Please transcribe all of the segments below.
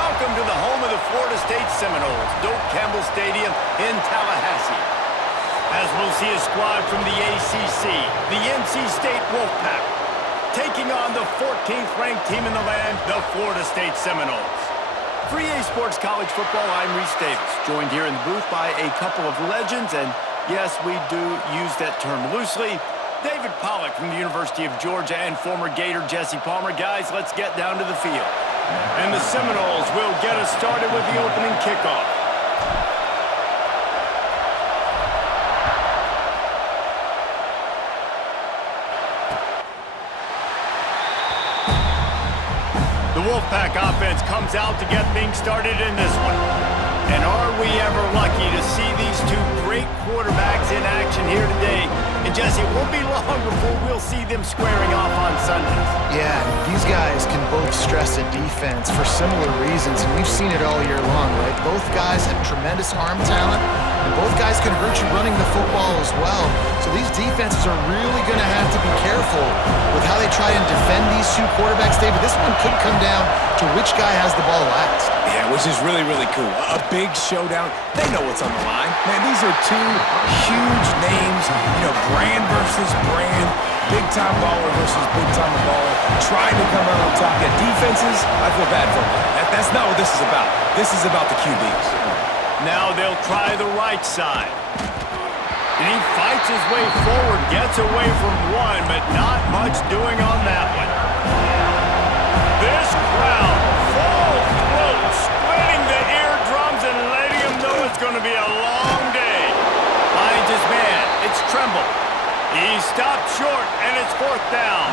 welcome to the home of the Florida State Seminoles, Doak Campbell Stadium in Tallahassee. As we'll see a squad from the ACC, the NC State Wolfpack, taking on the 14th ranked team in the land, the Florida State Seminoles. For EA Sports College Football, I'm Reese Davis, joined here in the booth by a couple of legends, and yes, we do use that term loosely. David Pollack from the University of Georgia and former Gator Jesse Palmer. Guys, let's get down to the field. And the Seminoles will get us started with the opening kickoff. The Wolfpack offense comes out to get things started in this one. And are we ever lucky to see these two great quarterbacks in action here today? And Jesse, it won't be long before we'll see them squaring off on Sundays. Yeah, these guys can both stress a defense for similar reasons, and we've seen it all year long, right? Both guys have tremendous arm talent, and both guys can hurt you running the football as well. So these defenses are really going to have to be careful with how they try and defend these two quarterbacks. David, this one could come down to which guy has the ball last. Yeah, which is really, really cool. A big showdown. They know what's on the line. Man, these are two huge names, brand versus brand, big-time baller versus big-time baller, trying to come out on top. Yeah, defenses, I feel bad for them. That's not what this is about. This is about the QBs. Now they'll try the right side. And he fights his way forward, gets away from one, but not much doing on that one. This crowd, full throat, splitting the eardrums and letting him know it's going to be a long day. Finds his man. It's Tremble. He stopped short, and it's fourth down.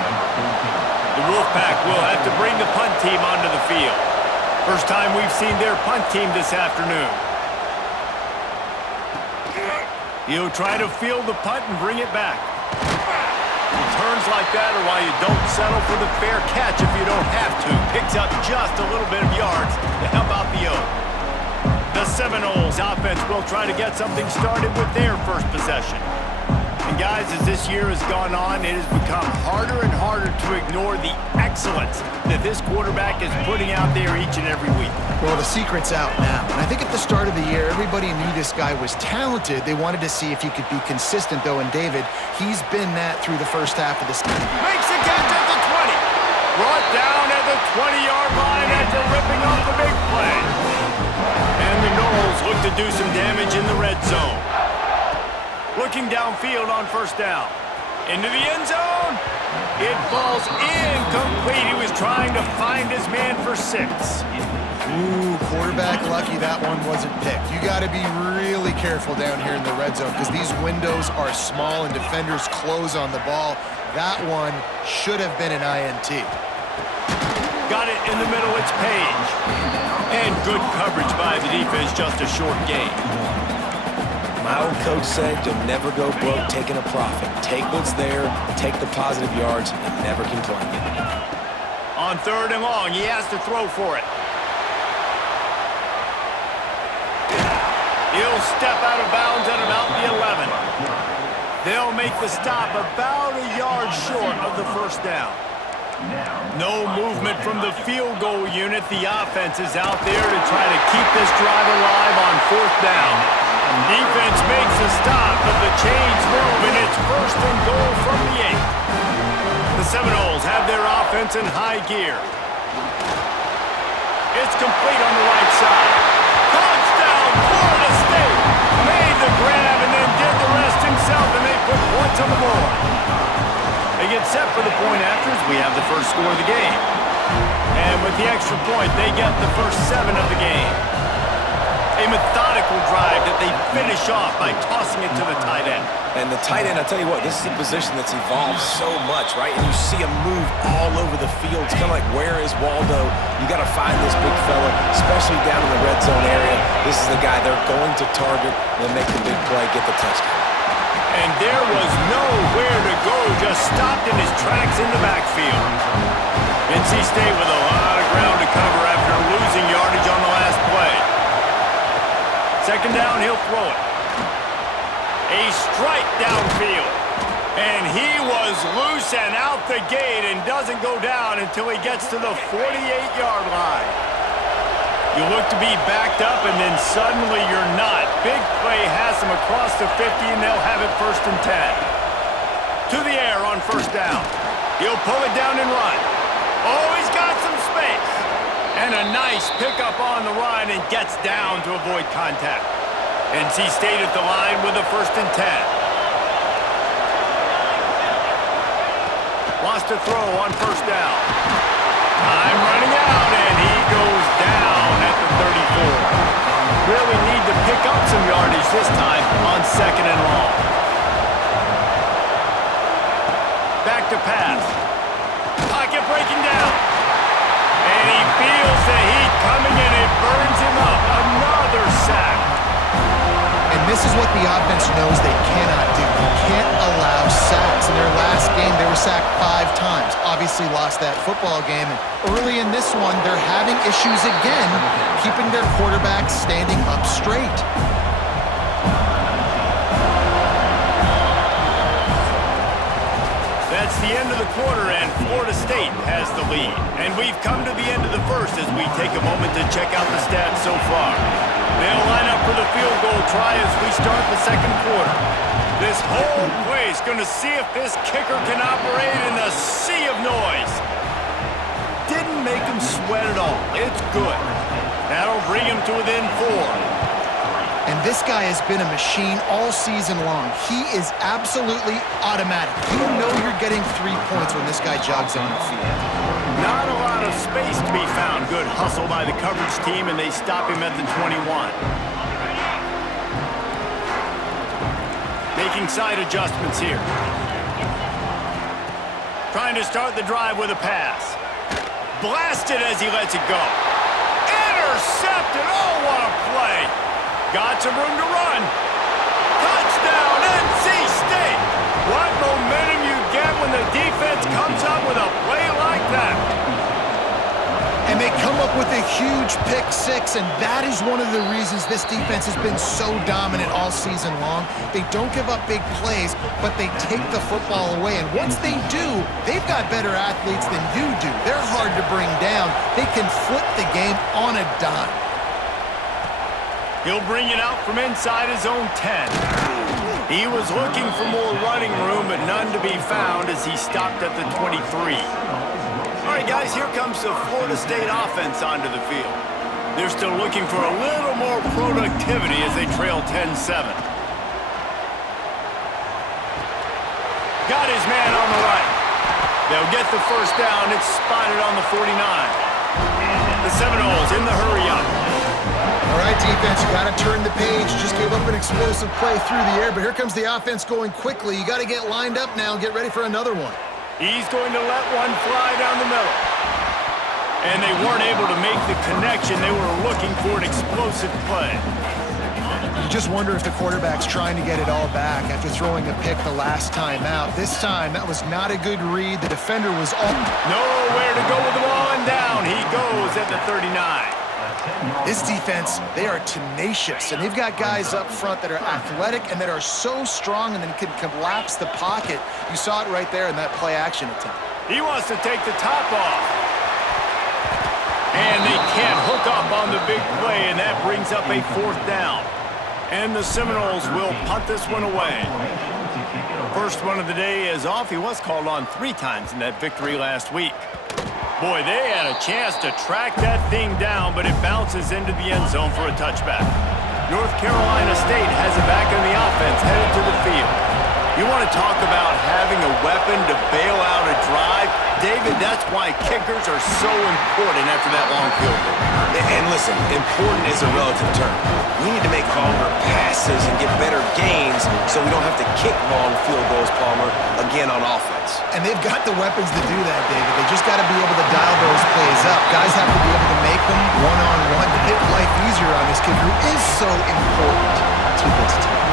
The Wolfpack will have to bring the punt team onto the field. First time we've seen their punt team this afternoon. He'll try to field the punt and bring it back. Returns like that are why you don't settle for the fair catch if you don't have to. Picks up just a little bit of yards to help out the O. The Seminoles offense will try to get something started with their first possession. And guys, as this year has gone on, it has become harder and harder to ignore the excellence that this quarterback is putting out there each and every week. Well, the secret's out now. And I think at the start of the year, everybody knew this guy was talented. They wanted to see if he could be consistent, though. And David, he's been that through the first half of the season. Makes a catch at the 20. Brought down at the 20-yard line after ripping off the big play. And the Noles look to do some damage in the red zone. Looking downfield on first down. Into the end zone. It falls incomplete. He was trying to find his man for 6. Ooh, quarterback lucky that one wasn't picked. You got to be really careful down here in the red zone because these windows are small and defenders close on the ball. That one should have been an INT. Got it in the middle. It's Page. And good coverage by the defense. Just a short gain. My old coach said you'll never go broke taking a profit. Take what's there, take the positive yards, and never complain. On third and long, he has to throw for it. He'll step out of bounds at about the 11. They'll make the stop about a yard short of the first down. No movement from the field goal unit. The offense is out there to try to keep this drive alive on fourth down. Defense makes a stop, but the chains move, and it's first and goal from the 8. The Seminoles have their offense in high gear. It's complete on the right side. Touchdown, Florida State! Made the grab and then did the rest himself, and they put points on the board. They get set for the point after as we have the first score of the game. And with the extra point, they get the first 7 of the game. A methodical drive that they finish off by tossing it to the tight end. And the tight end, I'll tell you what, this is a position that's evolved so much, right? And you see him move all over the field. It's kind of like, where is Waldo? You got to find this big fella, especially down in the red zone area. This is the guy they're going to target and make the big play, get the touchdown. And there was nowhere to go, just stopped in his tracks in the backfield. NC State with a lot of ground to cover after losing yardage on the last play. Second down, he'll throw it. A strike downfield. And he was loose and out the gate and doesn't go down until he gets to the 48-yard line. You look to be backed up, and then suddenly you're not. Big play has them across the 50, and they'll have it 1st and 10. To the air on 1st down. He'll pull it down and run. Oh, he's got some space. And a nice pickup on the run and gets down to avoid contact. NC State at the line with a 1st and 10. Wants to throw on 1st down. Time running out, and he goes down at the 34. Really need to pick up some yardage this time on 2nd and long. Back to pass. Pocket breaking down. And he feels the heat coming, and it burns him up. Another sack. And this is what the offense knows they cannot do. They can't allow sacks. In their last game, they were sacked 5 times. Obviously lost that football game. And early in this one, they're having issues again, keeping their quarterback standing up straight. That's the end of the quarter, and Florida State has the lead. And we've come to the end of the first as we take a moment to check out the stats so far. They'll line up for the field goal try as we start the 2nd quarter. This whole play is going to see if this kicker can operate in the sea of noise. Didn't make him sweat at all. It's good. That'll bring him to within 4. And this guy has been a machine all season long. He is absolutely automatic. You know you're getting 3 points when this guy jogs on the field. Not a lot of space to be found. Good hustle by the coverage team, and they stop him at the 21. Making side adjustments here. Trying to start the drive with a pass. Blasted as he lets it go. Intercepted. Oh, what a play. Got some room to run. Touchdown, NC State. What momentum you get when the defense comes up with a play like that. And they come up with a huge pick 6, and that is one of the reasons this defense has been so dominant all season long. They don't give up big plays, but they take the football away. And once they do, they've got better athletes than you do. They're hard to bring down. They can flip the game on a dime. He'll bring it out from inside his own 10. He was looking for more running room, but none to be found as he stopped at the 23. All right, guys, here comes the Florida State offense onto the field. They're still looking for a little more productivity as they trail 10-7. Got his man on the right. They'll get the 1st down. It's spotted on the 49. The Seminoles in the hurry-up. All right, defense, you got to turn the page. Just gave up an explosive play through the air, but here comes the offense going quickly. You got to get lined up now and get ready for another one. He's going to let one fly down the middle. And they weren't able to make the connection. They were looking for an explosive play. You just wonder if the quarterback's trying to get it all back after throwing a pick the last time out. This time, that was not a good read. The defender was all... Nowhere to go with the ball, and down he goes at the 39. This defense, they are tenacious, and they've got guys up front that are athletic and that are so strong and then can collapse the pocket. You saw it right there in that play-action attempt. He wants to take the top off. And they can't hook up on the big play, and that brings up a 4th down. And the Seminoles will punt this one away. First one of the day is off. He was called on 3 times in that victory last week. Boy, they had a chance to track that thing down, but it bounces into the end zone for a touchback. North Carolina State has it back in the offense, headed to the field. You want to talk about having a weapon to bail out a drive? David, that's why kickers are so important after that long field goal. And listen, important is a relative term. We need to make longer passes and get better gains so we don't have to kick long field goals, Palmer, again on offense. And they've got the weapons to do that, David. They just got to be able to dial those plays up. Guys have to be able to make them one-on-one to make life easier on this kid who is so important to this team.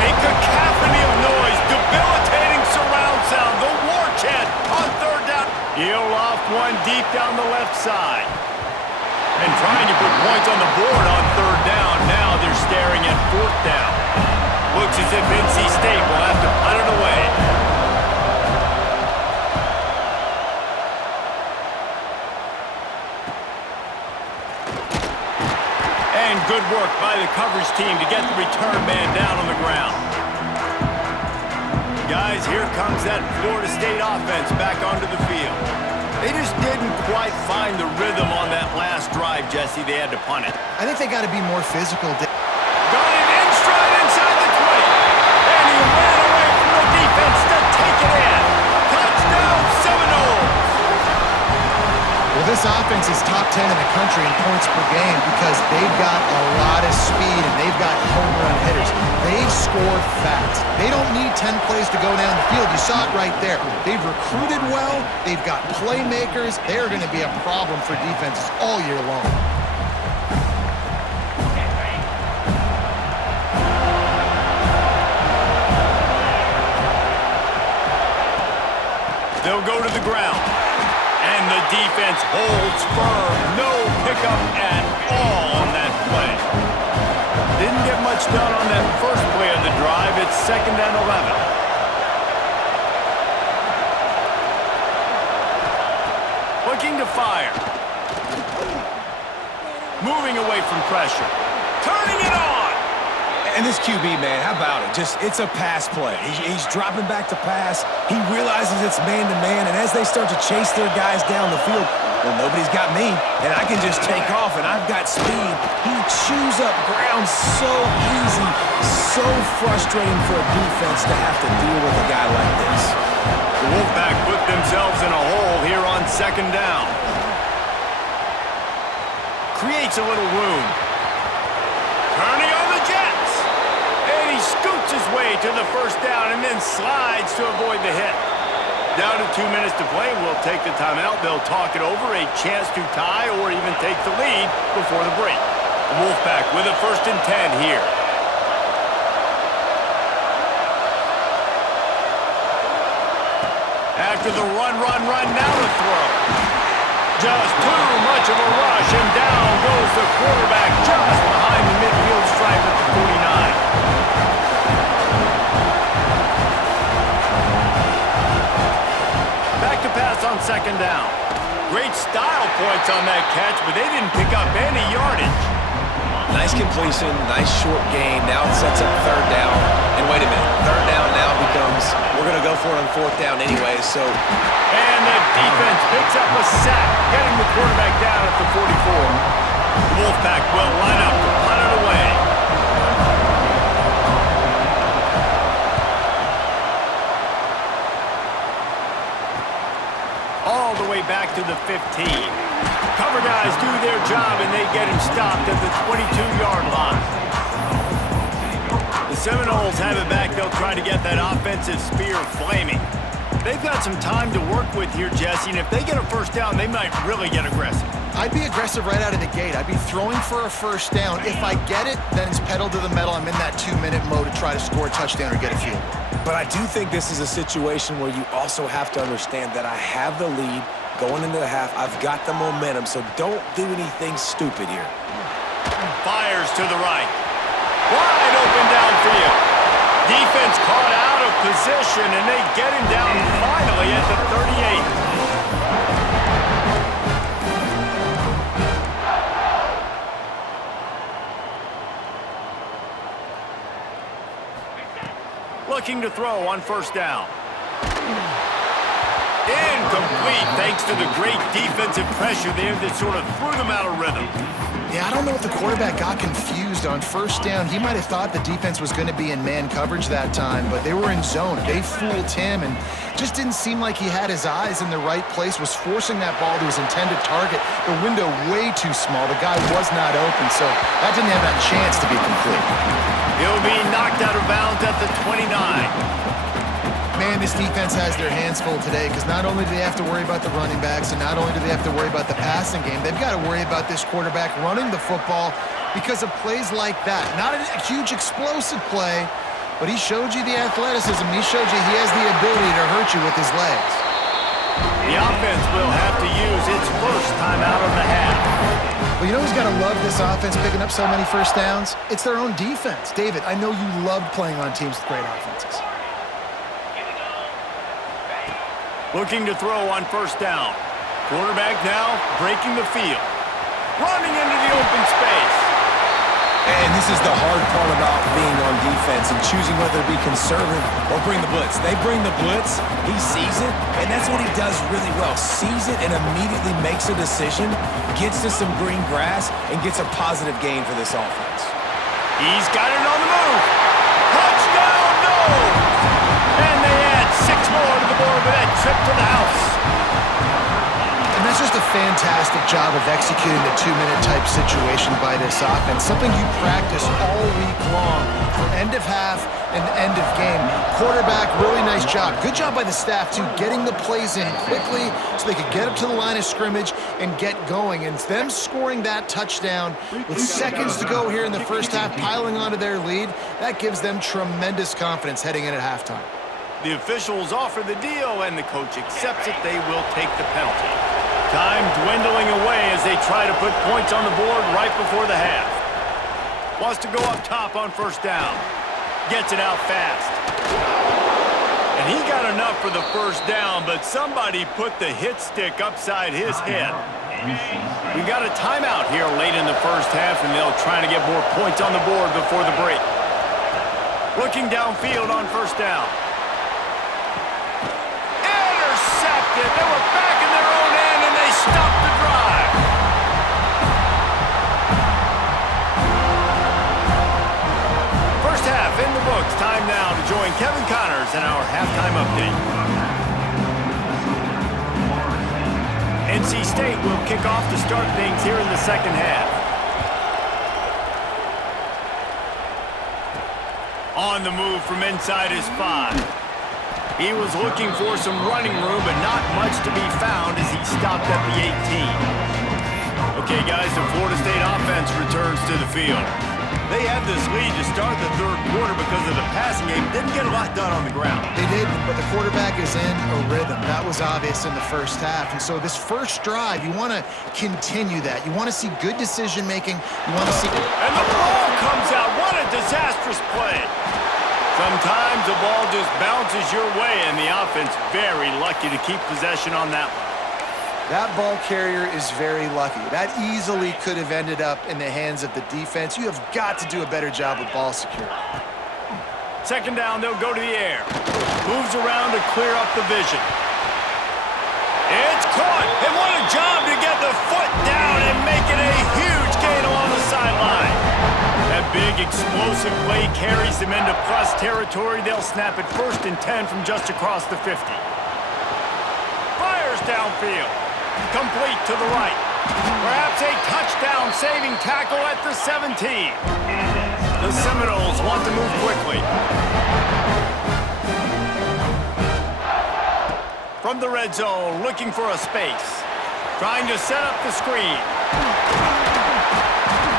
A cacophony of noise, debilitating surround sound, the war chant on 3rd down. He'll loft one deep down the left side. And trying to put points on the board on 3rd down. Now they're staring at 4th down. Looks as if NC State will have to punt it away. the coverage team to get the return man down on the ground. Guys, here comes that Florida State offense back onto the field. They just didn't quite find the rhythm on that last drive, Jesse. They had to punt it. I think they got to be more physical. Got it in stride inside the 20. And he ran away from the defense to take it in. Touchdown, Seminoles! Well, this offense is top 10 in the country in points per game because they've got a lot of speed and they've got home run hitters. They score fast. They don't need 10 plays to go down the field. You saw it right there. They've recruited well. They've got playmakers. They're going to be a problem for defenses all year long. They'll go to the ground. And the defense holds firm. No pickup at all on that play. Didn't get much done on that first play of the drive. It's 2nd and 11. Looking to fire. Moving away from pressure. Turning it on. And this QB, man, how about it? It's a pass play. He's dropping back to pass. He realizes it's man-to-man, and as they start to chase their guys down the field, well, nobody's got me, and I can just take off, and I've got speed. He chews up ground so easy, so frustrating for a defense to have to deal with a guy like this. The Wolfpack put themselves in a hole here on 2nd down. Creates a little room. Turning on the Jets. And he scoots his way to the first down and then slides to avoid the hit. Down to 2 minutes to play. We'll take the timeout. They'll talk it over. A chance to tie or even take the lead before the break. The Wolfpack with a 1st and 10 here. After the run, now the throw. Just too much of a rush, and down goes the quarterback just behind the midfield stripe at the 49. Back to pass on 2nd down. Great style points on that catch, but they didn't pick up any yardage. Nice completion, nice short gain. Now it sets up 3rd down. And wait a minute, 3rd down now becomes, we're going to go for it on 4th down anyway, so. And the defense picks up a sack, getting the quarterback down at the 44. The Wolfpack will line up to punt it away. All the way back to the 15. Cover guys do their job, and they get him stopped at the 22-yard line. The Seminoles have it back. They'll try to get that offensive spear flaming. They've got some time to work with here, Jesse, and if they get a 1st down, they might really get aggressive. I'd be aggressive right out of the gate. I'd be throwing for a 1st down. If I get it, then it's pedal to the metal. I'm in that 2-minute mode to try to score a touchdown or get a field goal. But I do think this is a situation where you also have to understand that I have the lead going into the half. I've got the momentum, so don't do anything stupid here. Fires to the right. Wide open downfield. Defense caught out of position, and they get him down finally at the 38. Looking to throw on 1st down. Incomplete, thanks to the great defensive pressure there that sort of threw them out of rhythm. Yeah, I don't know if the quarterback got confused on 1st down. He might have thought the defense was going to be in man coverage that time, but they were in zone. They fooled him and just didn't seem like he had his eyes in the right place, was forcing that ball to his intended target. The window way too small. The guy was not open, so that didn't have that chance to be complete. He'll be knocked out of bounds at the 29. Man, this defense has their hands full today because not only do they have to worry about the running backs and not only do they have to worry about the passing game, they've got to worry about this quarterback running the football because of plays like that. Not a huge explosive play, but he showed you the athleticism. He showed you he has the ability to hurt you with his legs. The offense will have to use its 1st time out of the half. Well, you know who's got to love this offense picking up so many 1st downs? It's their own defense. David, I know you loved playing on teams with great offenses. Looking to throw on 1st down. Quarterback now breaking the field. Running into the open space. And this is the hard part about being on defense and choosing whether to be conservative or bring the blitz. They bring the blitz, he sees it, and that's what he does really well. Sees it and immediately makes a decision, gets to some green grass, and gets a positive gain for this offense. He's got it on the move. Touchdown, no! And they add 6 more to the board with that trip to the house. And that's just a fantastic job of executing the 2-minute type situation by this offense. Something you practice all week long from end of half and end of game. Quarterback, really nice job. Good job by the staff, too, getting the plays in quickly so they could get up to the line of scrimmage and get going. And them scoring that touchdown with seconds to go here in the first half, piling onto their lead, that gives them tremendous confidence heading in at halftime. The officials offer the deal, and the coach accepts it. They will take the penalty. Time dwindling away as they try to put points on the board right before the half. Wants to go up top on first down. Gets it out fast. And he got enough for the first down, but somebody put the hit stick upside his head. We got a timeout here late in the first half, and they'll try to get more points on the board before the break. Looking downfield on first down. Intercepted. They were back in their own end, and they stopped the drive. First half in the books. Time now to join Kevin Connors in our halftime update. NC State will kick off to start things here in the second half. On the move from inside his 5. He was looking for some running room, but not much to be found as he stopped at the 18. Okay, guys, the Florida State offense returns to the field. They had this lead to start the third quarter because of the passing game. Didn't get a lot done on the ground. They did, but the quarterback is in a rhythm. That was obvious in the first half. And so this first drive, you want to continue that. You want to see good decision-making. You want to see... And the ball comes out. What a disastrous play. Sometimes the ball just bounces your way, and the offense very lucky to keep possession on that one. That ball carrier is very lucky. That easily could have ended up in the hands of the defense. You have got to do a better job with ball security. Second down, they'll go to the air. Moves around to clear up the vision. It's caught, and what a job to get the foot down and make it a huge gain along the sideline. That big explosive play carries them into plus territory. They'll snap it 1st and 10 from just across the 50. Fires downfield. Complete to the right. Perhaps a touchdown-saving tackle at the 17. The Seminoles want to move quickly. From the red zone, looking for a space. Trying to set up the screen.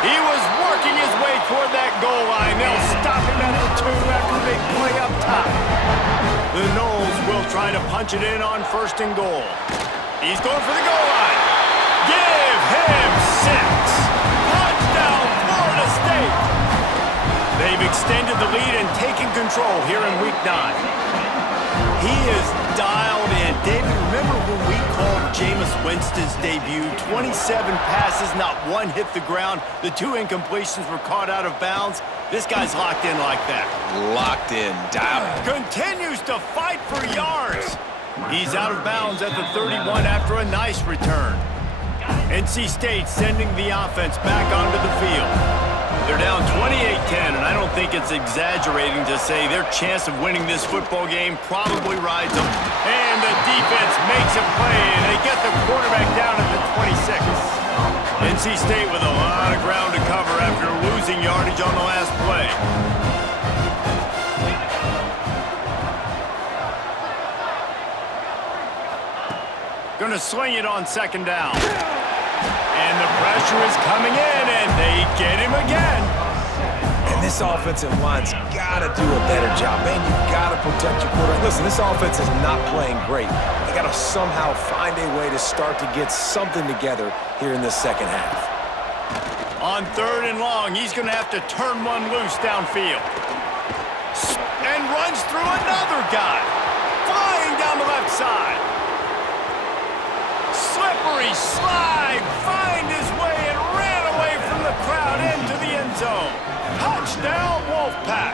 He was working his way toward that goal line. They'll stop him at the 2 after a big play up top. The Noles will try to punch it in on 1st and goal. He's going for the goal line. Give him 6. Touchdown, Florida State. They've extended the lead and taken control here in Week 9. He is dialed in. David, remember when we called Jameis Winston's debut? 27 passes, not one hit the ground. The 2 incompletions were caught out of bounds. This guy's locked in like that. Locked in, dialed. Continues to fight for yards. He's out of bounds at the 31 after a nice return. NC State sending the offense back onto the field. They're down 28-10, and I don't think it's exaggerating to say their chance of winning this football game probably rides them. And the defense makes a play, and they get the quarterback down at the 26. NC State with a lot of ground to cover after losing yardage on the last play. Gonna sling it on 2nd down. And the pressure is coming in, and they get him again. And this offensive line's got to do a better job. Man, you got to protect your quarterback. Listen, this offense is not playing great. They got to somehow find a way to start to get something together here in the second half. On 3rd and long, he's going to have to turn one loose downfield. And runs through another guy. Flying down the left side. Slippery slide, find his way and ran away from the crowd into the end zone. Touchdown, Wolfpack.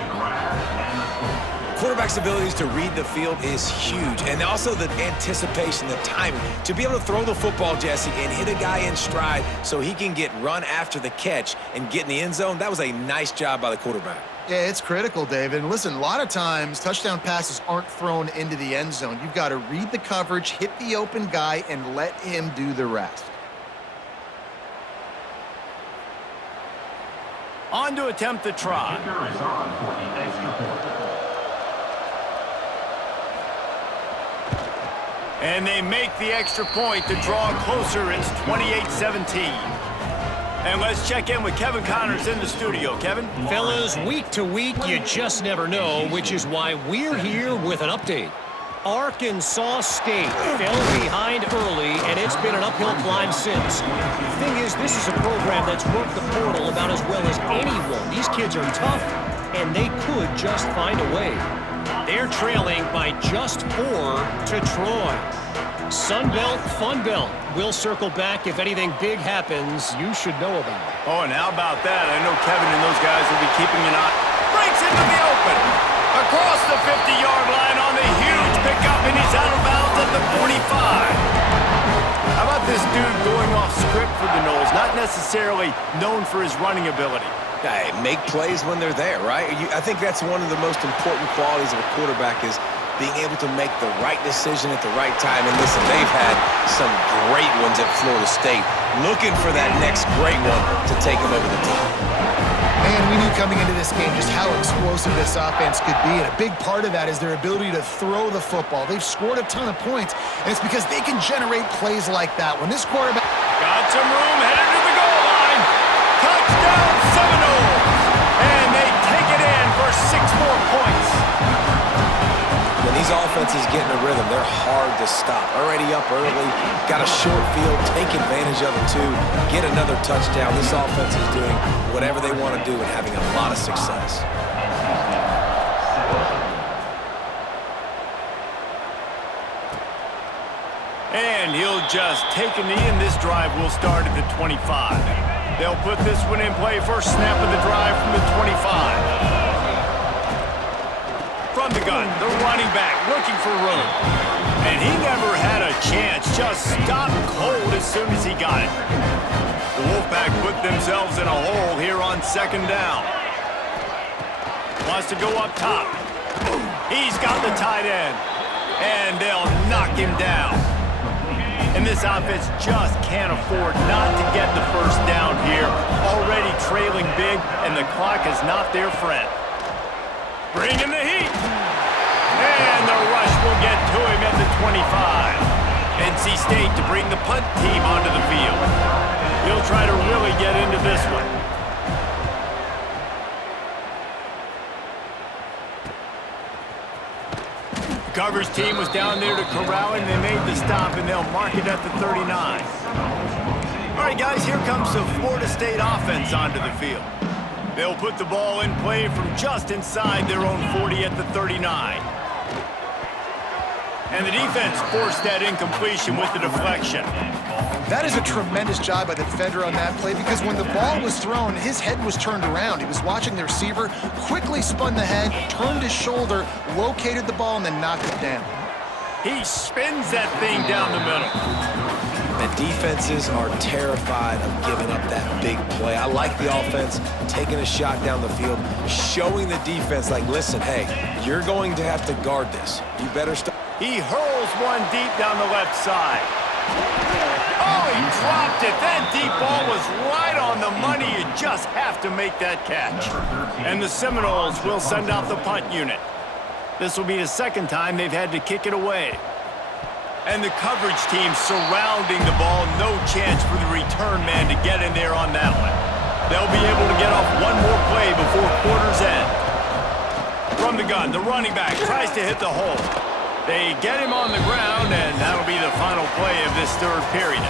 Quarterback's abilities to read the field is huge, and also the anticipation, the timing. To be able to throw the football, Jesse, and hit a guy in stride so he can get run after the catch and get in the end zone, that was a nice job by the quarterback. Yeah, it's critical, David. And listen, a lot of times touchdown passes aren't thrown into the end zone. You've got to read the coverage, hit the open guy, and let him do the rest. On to attempt the try. And they make the extra point to draw closer. It's 28-17. And let's check in with Kevin Connors in the studio. Kevin? Fellas, week to week, you just never know, which is why we're here with an update. Arkansas State fell behind early, and it's been an uphill climb since. The thing is, this is a program that's worked the portal about as well as anyone. These kids are tough, and they could just find a way. They're trailing by just 4 to Troy. Sunbelt, Funbelt. We'll circle back if anything big happens you should know about. Oh, and how about that? I know Kevin and those guys will be keeping an eye. Breaks into the open. Across the 50-yard line on the huge pickup, and he's out of bounds at the 45. How about this dude going off script for the Noles? Not necessarily known for his running ability. Hey, make plays when they're there, right? I think that's one of the most important qualities of a quarterback is being able to make the right decision at the right time. And listen, they've had some great ones at Florida State. Looking for that next great one to take them over the top. And we knew coming into this game just how explosive this offense could be, and a big part of that is their ability to throw the football. They've scored a ton of points, and it's because they can generate plays like that. When this quarterback... Got some room, headed to the goal line. Touchdown, Seminoles! And they take it in for 6 more points. When these offenses get in a rhythm, they're hard to stop. Already up early, got a short field, take advantage of it too, get another touchdown. This offense is doing whatever they want to do and having a lot of success. And he'll just take a knee, and this drive will start at the 25. They'll put this one in play. First snap of the drive from the 25. From the gun, the running back looking for room. And he never had a chance, just stopped cold as soon as he got it. The Wolfpack put themselves in a hole here on 2nd down. Wants to go up top. He's got the tight end. And they'll knock him down. And this offense just can't afford not to get the first down here. Already trailing big, and the clock is not their friend. Bring in the heat. And the rush will get to him at the 25. NC State to bring the punt team onto the field. He'll try to really get into this one. The coverage team was down there to corral him. They made the stop, and they'll mark it at the 39. All right, guys, here comes the Florida State offense onto the field. They'll put the ball in play from just inside their own 40 at the 39. And the defense forced that incompletion with the deflection. That is a tremendous job by the defender on that play because when the ball was thrown, his head was turned around. He was watching the receiver, quickly spun the head, turned his shoulder, located the ball, and then knocked it down. He spins that thing down the middle. And defenses are terrified of giving up that big play. I like the offense taking a shot down the field, showing the defense, like, listen, hey, you're going to have to guard this. You better stop. He hurls one deep down the left side. Oh, he dropped it. That deep ball was right on the money. You just have to make that catch. And the Seminoles will send out the punt unit. This will be the 2nd time they've had to kick it away. And the coverage team surrounding the ball. No chance for the return man to get in there on that one. They'll be able to get off one more play before quarter's end. From the gun, the running back tries to hit the hole. They get him on the ground, and that'll be the final play of this 3rd period.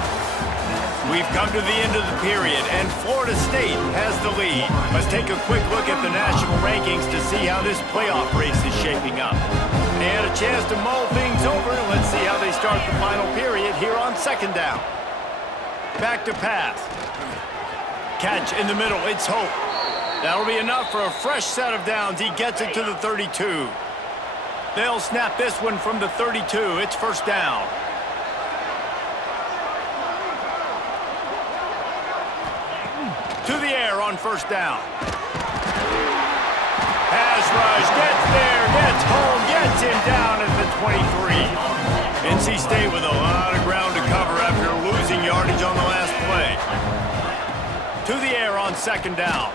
We've come to the end of the period, and Florida State has the lead. Let's take a quick look at the national rankings to see how this playoff race is shaping up. They had a chance to mull things over, and let's see how they start the final period here on 2nd down. Back to pass. Catch in the middle, it's Hope. That'll be enough for a fresh set of downs. He gets it to the 32. They'll snap this one from the 32. It's first down. To the air on first down. Pass rush, gets there, gets home, gets him down at the 23. NC State with a lot of ground to cover after losing yardage on the last play. To the air on second down.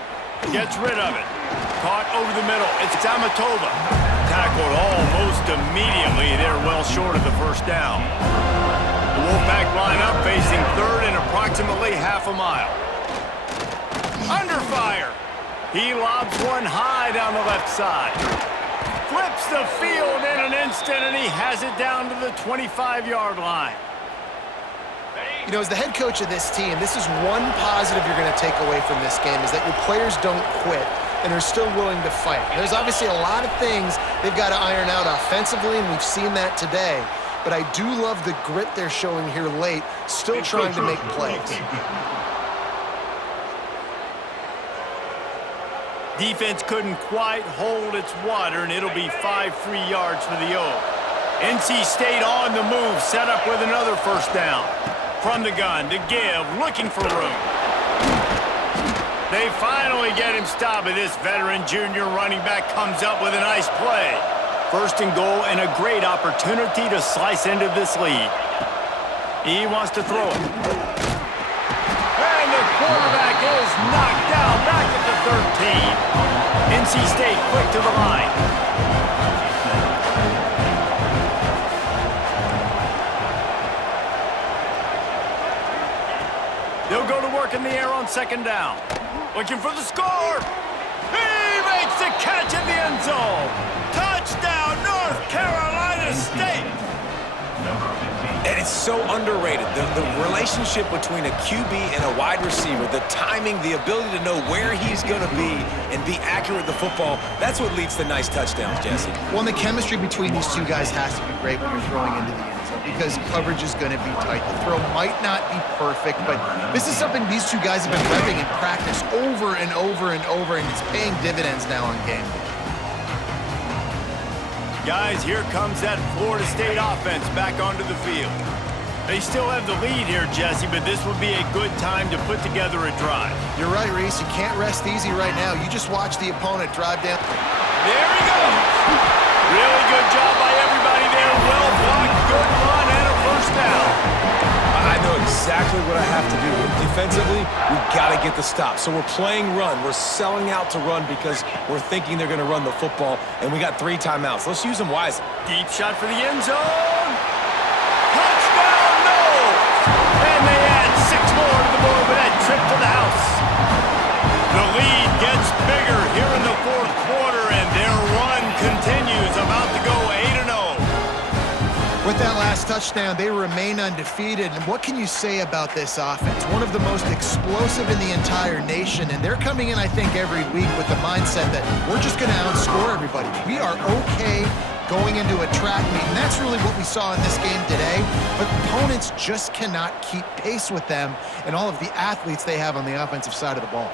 Gets rid of it. Caught over the middle. It's Tamatova. Tackled almost immediately. They're well short of the first down. The Wolfpack line up facing third and approximately half a mile. Under fire. He lobs one high down the left side. Flips the field in an instant, and he has it down to the 25-yard line. You know, as the head coach of this team, this is one positive you're going to take away from this game, is that your players don't quit and are still willing to fight. There's obviously a lot of things they've got to iron out offensively, and we've seen that today. But I do love the grit they're showing here late, still trying to make plays. Defense couldn't quite hold its water, and it'll be 5 free yards for the O. NC State on the move, set up with another first down. From the gun to give, looking for room. They finally get him stopped, and this veteran junior running back comes up with a nice play. First and goal, and a great opportunity to slice into this lead. He wants to throw it. And the quarterback is knocked down back at the 13. NC State quick to the line. They'll go to work in the air on second down. Looking for the score. He makes the catch in the end zone. Touchdown, North Carolina State. And it's so underrated. The relationship between a QB and a wide receiver, the timing, the ability to know where he's going to be and be accurate with the football, that's what leads to nice touchdowns, Jesse. Well, and the chemistry between these two guys has to be great when you're throwing into the end zone, because coverage is going to be tight. The throw might not be perfect, but this is something these two guys have been repping in practice over and over and over, and it's paying dividends now on game day. Guys, here comes that Florida State offense back onto the field. They still have the lead here, Jesse, but this would be a good time to put together a drive. You're right, Reese. You can't rest easy right now. You just watch the opponent drive down. There he goes. Really good job by everybody there. Well blocked, good run, and a first down. I know exactly what I have to do. Defensively, we've got to get the stop. So we're playing run. We're selling out to run because we're thinking they're going to run the football, and we got 3 timeouts. Let's use them wisely. Deep shot for the end zone. Touchdown, no! And they add 6 more to the board with that trip to the house. The lead gets bigger here in the fourth quarter, and their run continues, about to go 8-0. With that last touchdown, they remain undefeated. And what can you say about this offense? One of the most explosive in the entire nation. And they're coming in, I think, every week with the mindset that we're just going to outscore everybody. We are okay going into a track meet. And that's really what we saw in this game today. But opponents just cannot keep pace with them and all of the athletes they have on the offensive side of the ball.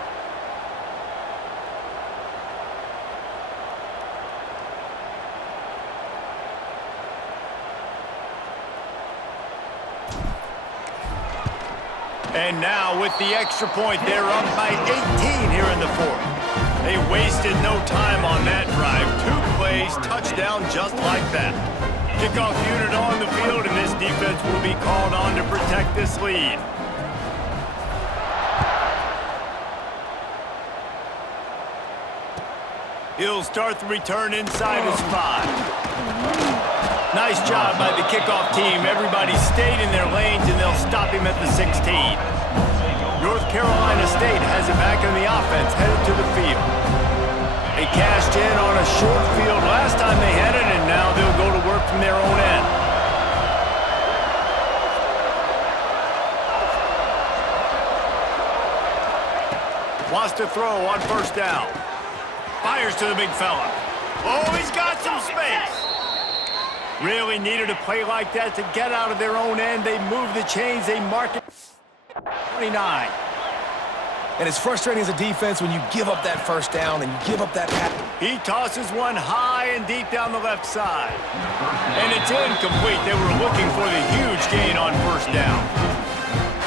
And now with the extra point, they're up by 18 here in the fourth. They wasted no time on that drive. 2 plays, touchdown just like that. Kickoff unit on the field, and this defense will be called on to protect this lead. He'll start the return inside his 5. Nice job by the kickoff team. Everybody stayed in their lanes, and they'll stop him at the 16. North Carolina State has it back on the offense, headed to the field. They cashed in on a short field last time they had it, and now they'll go to work from their own end. Wants to throw on first down. Fires to the big fella. Oh, he's got some space. Really needed a play like that to get out of their own end. They move the chains. They mark it 29. And it's frustrating as a defense when you give up that first down and you give up that pass. He tosses one high and deep down the left side. And it's incomplete. They were looking for the huge gain on first down.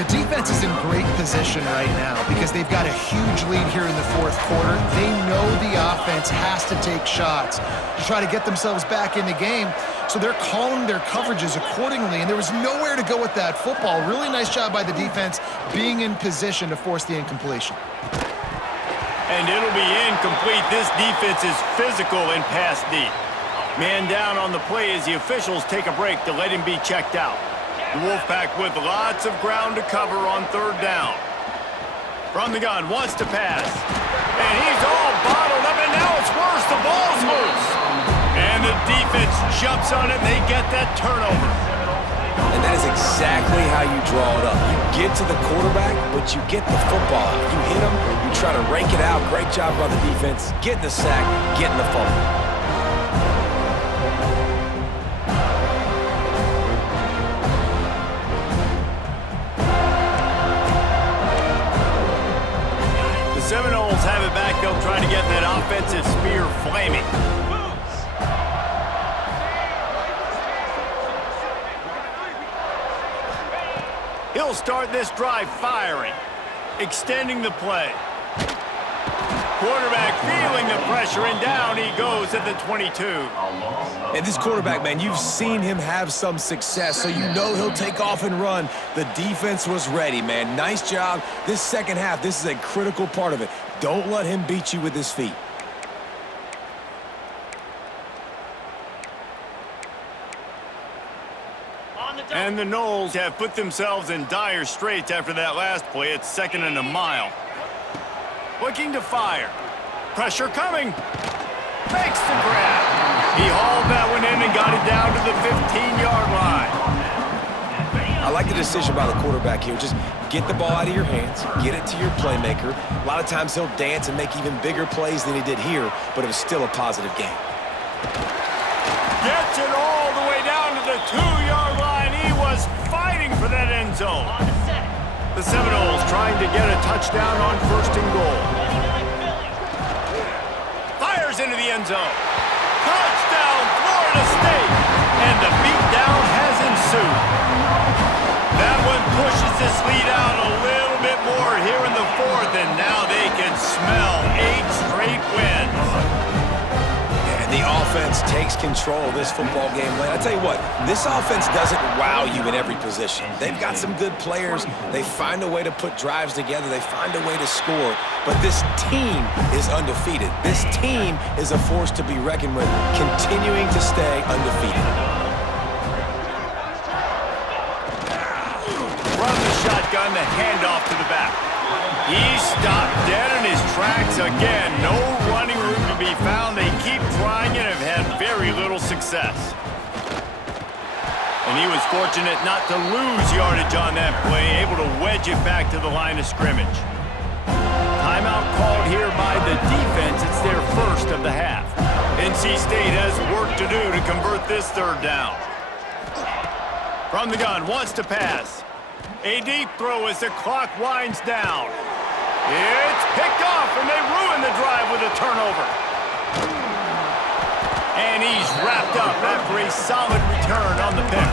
The defense is in great position right now because they've got a huge lead here in the fourth quarter. They know the offense has to take shots to try to get themselves back in the game, so they're calling their coverages accordingly, and there was nowhere to go with that football. Really nice job by the defense being in position to force the incompletion. And it'll be incomplete. This defense is physical and pass deep. Man down on the play as the officials take a break to let him be checked out. The Wolfpack with lots of ground to cover on third down. From the gun, wants to pass. And he's all bottled up, and now it's worse. The ball's loose. And the defense jumps on it, and they get that turnover. And that is exactly how you draw it up. You get to the quarterback, but you get the football out. You hit him, you try to rake it out. Great job by the defense. Getting the sack, getting the fumble. Seminoles have it back. They'll try to get that offensive spear flaming. He'll start this drive firing, extending the play. Quarterback feeling the pressure, and down he goes at the 22. And this quarterback, man, you've seen him have some success, so you know he'll take off and run. The defense was ready, man. Nice job. This second half, this is a critical part of it. Don't let him beat you with his feet. And the Noles have put themselves in dire straits after that last play. It's 2nd and a mile. Looking to fire. Pressure coming. Makes the grab. He hauled that one in and got it down to the 15-yard line. I like the decision by the quarterback here. Just get the ball out of your hands, get it to your playmaker. A lot of times he'll dance and make even bigger plays than he did here, but it was still a positive game. Gets it all the way down to the 2-yard line. He was fighting for that end zone. The Seminoles trying to get a touchdown on 1st and goal. Fires into the end zone. Touchdown, Florida State! And the beatdown has ensued. That one pushes this lead out a little bit more here in the 4th, and now they can smell 8 straight wins. And the offense takes control of this football game. I tell you what, this offense doesn't wow you in every position. They've got some good players. They find a way to put drives together. They find a way to score. But this team is undefeated. This team is a force to be reckoned with, continuing to stay undefeated. From the shotgun, the handoff to the back. He's stopped dead in his tracks again. No running room to be found. They keep trying and have had very little success. And he was fortunate not to lose yardage on that play, able to wedge it back to the line of scrimmage. Timeout called here by the defense. It's their first of the half. NC State has work to do to convert this 3rd down. From the gun, wants to pass. A deep throw as the clock winds down. It's picked off, and they ruin the drive with a turnover. And he's wrapped up after a solid return on the pick.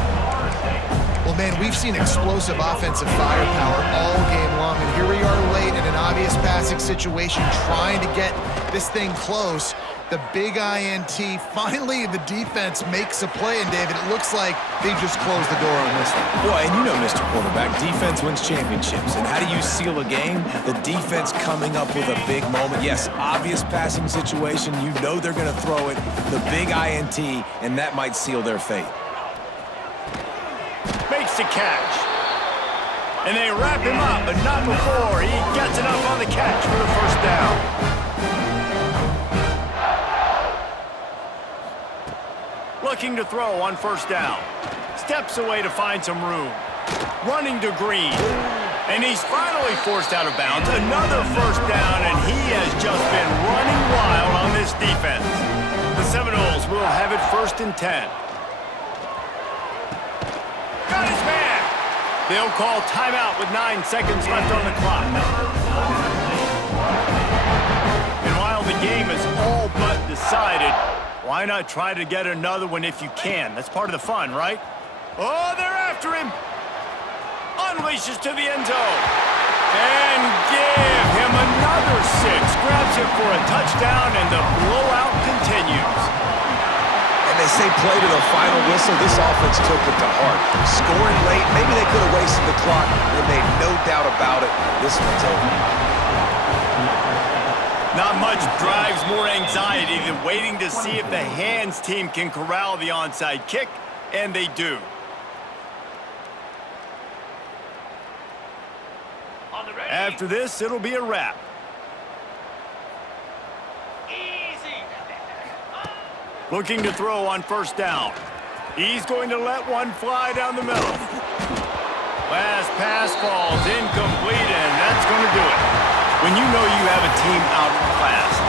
Well, man, we've seen explosive offensive firepower all game long, and here we are late in an obvious passing situation trying to get this thing close. The big INT. Finally, the defense makes a play, and David, it looks like they just closed the door on this one. Boy, and you know, Mr. Quarterback, defense wins championships. And how do you seal a game? The defense coming up with a big moment. Yes, obvious passing situation. You know they're going to throw it. The big INT, and that might seal their fate. Makes the catch. And they wrap him up, but not before he gets enough on the catch for the 1st down. Looking to throw on 1st down. Steps away to find some room. Running to Green. And he's finally forced out of bounds. Another 1st down, and he has just been running wild on this defense. The Seminoles will have it 1st and 10. Got his man. They'll call timeout with 9 seconds left on the clock. game is all but decided, why not try to get another one if you can? That's part of the fun, right? Oh, they're after him. Unleashes to the end zone. And give him another 6. Grabs it for a touchdown, and the blowout continues. And they say play to the final whistle. This offense took it to heart. Scoring late, maybe they could have wasted the clock. They made no doubt about it. This one's over. Not much drives more anxiety than waiting to see if the hands team can corral the onside kick, and they do. After this, it'll be a wrap. Looking to throw on first down. He's going to let one fly down the middle. Last pass falls incomplete, and that's going to do it. When you know you have a team outclassed,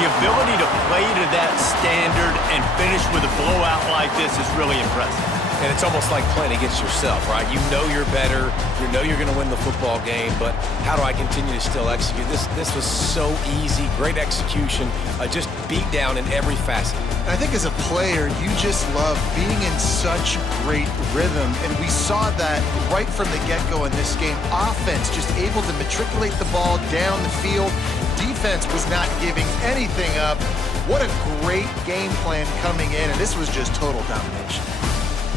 the ability to play to that standard and finish with a blowout like this is really impressive. And it's almost like playing against yourself, right? You know you're better. You know you're going to win the football game, but how do I continue to still execute? This was so easy. Great execution. Just beat down in every facet. And I think as a player, you just love being in such great rhythm. And we saw that right from the get-go in this game. Offense just able to matriculate the ball down the field. Defense was not giving anything up. What a great game plan coming in, and this was just total domination.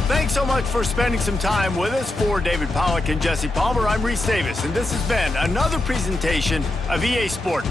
Thanks so much for spending some time with us. For David Pollack and Jesse Palmer, I'm Reese Davis, and this has been another presentation of EA Sport.